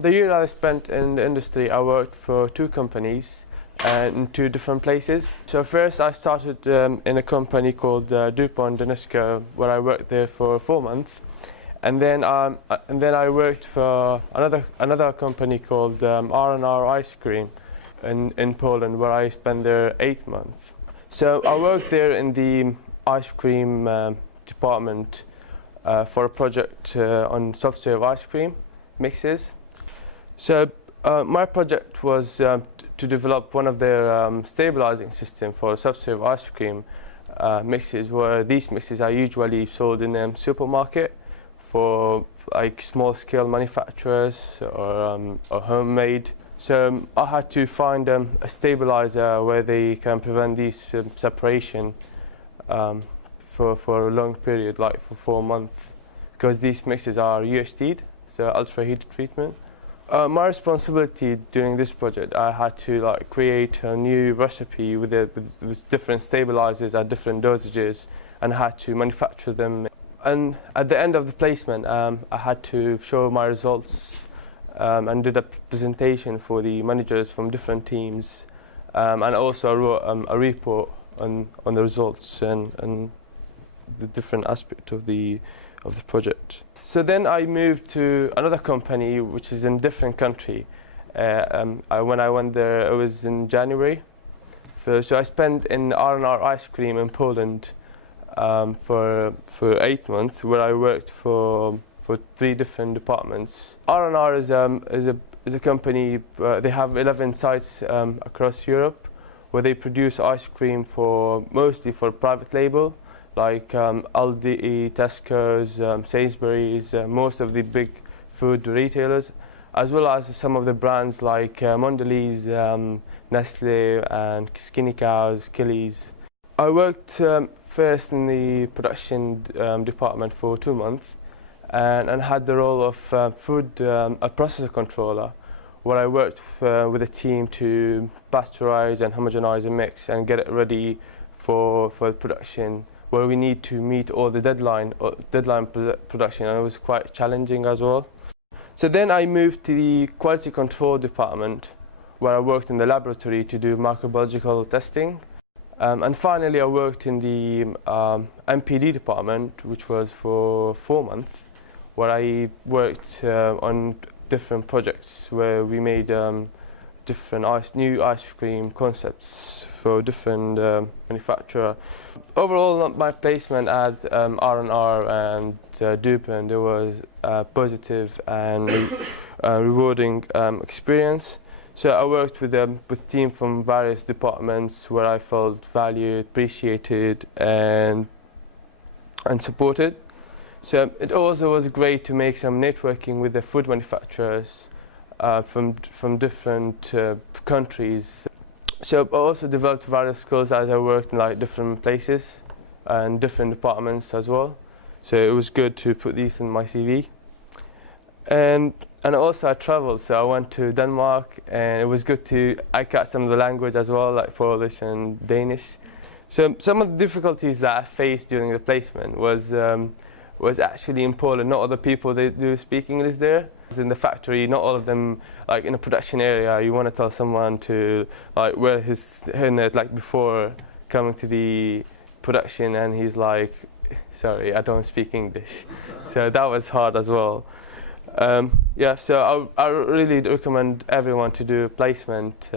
The year I spent in the industry, I worked for 2 companies in 2 different places. So first I started in a company called DuPont, where I worked there for 4 months. And then I worked for another company called R&R Ice Cream in Poland, where I spent there 8 months. So I worked there in the ice cream department for a project on soft serve ice cream mixes. So my project was to develop one of their stabilizing system for soft serve ice cream mixes, where these mixes are usually sold in a supermarket for like small scale manufacturers or homemade. So I had to find a stabilizer where they can prevent these separation for a long period, like for 4 months, because these mixes are UHT'd, so ultra heat treatment. My responsibility during this project, I had to create a new recipe with different stabilizers at different dosages, and had to manufacture them. And at the end of the placement, I had to show my results and did a presentation for the managers from different teams, and also wrote a report on the results and the different aspect of the project. So then I moved to another company which is in a different country. When I went there, it was in January. So I spent in R&R Ice Cream in Poland for 8 months, where I worked for 3 different departments. R&R is a company. They have 11 sites across Europe, where they produce ice cream mostly for private label, like Aldi, Tesco's, Sainsbury's, most of the big food retailers, as well as some of the brands like Mondelez, Nestle, and Skinny Cows, Killy's. I worked first in the production department for 2 months, and had the role of a processor controller, where I worked with a team to pasteurize and homogenize a mix and get it ready for production, where we need to meet all the deadline production, and it was quite challenging as well. So then I moved to the quality control department, where I worked in the laboratory to do microbiological testing. And finally I worked in the MPD department, which was for 4 months, where I worked on different projects where we made different new ice cream concepts for different manufacturer. Overall, my placement at R&R and DuPont, it was a positive and rewarding experience. So I worked with team from various departments, where I felt valued, appreciated, and supported. So it also was great to make some networking with the food manufacturers from different countries. So I also developed various skills as I worked in different places and different departments as well. So it was good to put these in my CV. And also I traveled, so I went to Denmark, and it was good I got some of the language as well, like Polish and Danish. So some of the difficulties that I faced during the placement was actually in Poland. Not all the people they do speak English there. In the factory, not all of them, in a production area, you want to tell someone to wear his hairnet before coming to the production, and he's like, sorry, I don't speak English. So that was hard as well. Yeah, so I really recommend everyone to do a placement